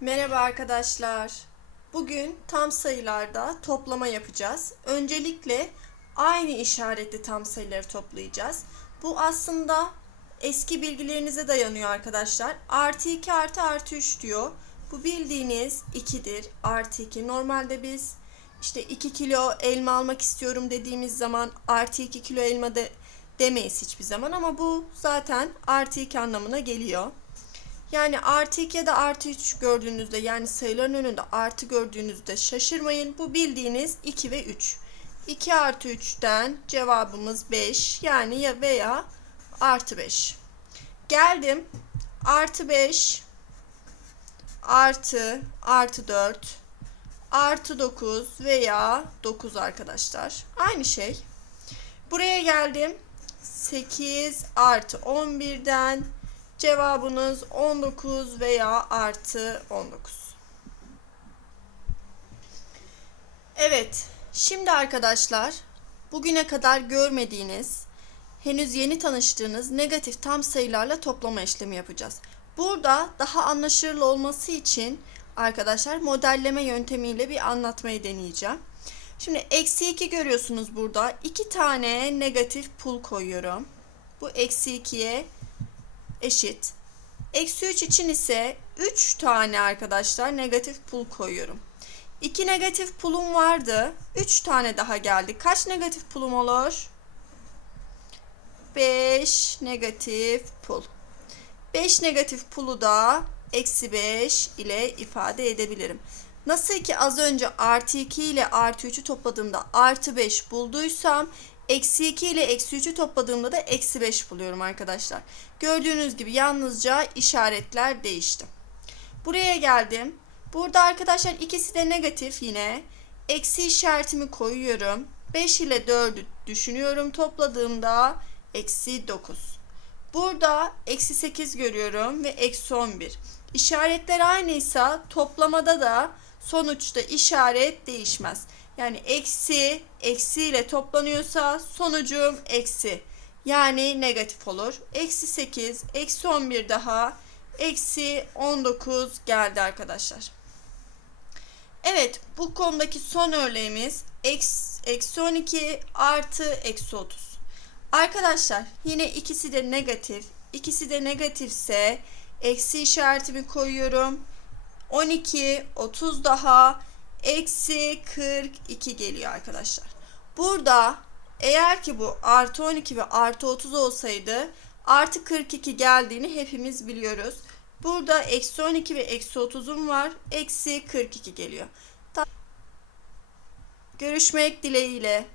Merhaba arkadaşlar. Bugün tam sayılarda toplama yapacağız. Öncelikle aynı işaretli tam sayıları toplayacağız. Bu aslında eski bilgilerinize dayanıyor arkadaşlar. Artı 2 artı artı 3 diyor. Bu bildiğiniz 2'dir. Artı 2. Normalde biz işte 2 kilo elma almak istiyorum dediğimiz zaman artı 2 kilo elma de, demeyiz hiçbir zaman ama bu zaten artı 2 anlamına geliyor. Yani artı 2 ya da artı 3 gördüğünüzde yani sayıların önünde artı gördüğünüzde şaşırmayın. Bu bildiğiniz 2 ve 3. 2 artı 3'ten cevabımız 5 yani ya veya artı 5. Geldim artı 5 artı artı 4 artı 9 veya 9 arkadaşlar. Aynı şey. Buraya geldim. 8 artı 11'den cevabınız 19 veya artı 19. Evet. Şimdi arkadaşlar bugüne kadar görmediğiniz henüz yeni tanıştığınız negatif tam sayılarla toplama işlemi yapacağız. Burada daha anlaşılır olması için arkadaşlar modelleme yöntemiyle bir anlatmayı deneyeceğim. Şimdi eksi 2 görüyorsunuz burada. 2 tane negatif pul koyuyorum. Bu eksi 2'ye eşit. Eksi 3 için ise 3 tane arkadaşlar negatif pul koyuyorum. 2 negatif pulum vardı. 3 tane daha geldi. Kaç negatif pulum olur? 5 negatif pul. 5 negatif pulu da eksi 5 ile ifade edebilirim. Nasıl ki az önce artı 2 ile artı 3'ü topladığımda artı 5 bulduysam eksi 2 ile eksi 3'ü topladığımda da eksi 5 buluyorum arkadaşlar. Gördüğünüz gibi yalnızca işaretler değişti. Buraya geldim. Burada arkadaşlar ikisi de negatif yine. Eksi işaretimi koyuyorum. 5 ile 4'ü düşünüyorum. Topladığımda eksi 9. Burada eksi 8 görüyorum ve eksi 11. İşaretler aynıysa toplamada da sonuçta işaret değişmez. Yani eksi eksi ile toplanıyorsa sonucum eksi. Yani negatif olur. Eksi 8, eksi 11 daha, eksi 19 geldi arkadaşlar. Evet bu konudaki son örneğimiz eksi, eksi 12 artı eksi 30. Arkadaşlar yine ikisi de negatif. İkisi de negatifse eksi işaretimi koyuyorum. 12, 30 daha eksi 42 geliyor arkadaşlar. Burada eğer ki bu artı 12 ve artı 30 olsaydı artı 42 geldiğini hepimiz biliyoruz. Burada eksi 12 ve eksi 30'um var. Eksi 42 geliyor. Görüşmek dileğiyle.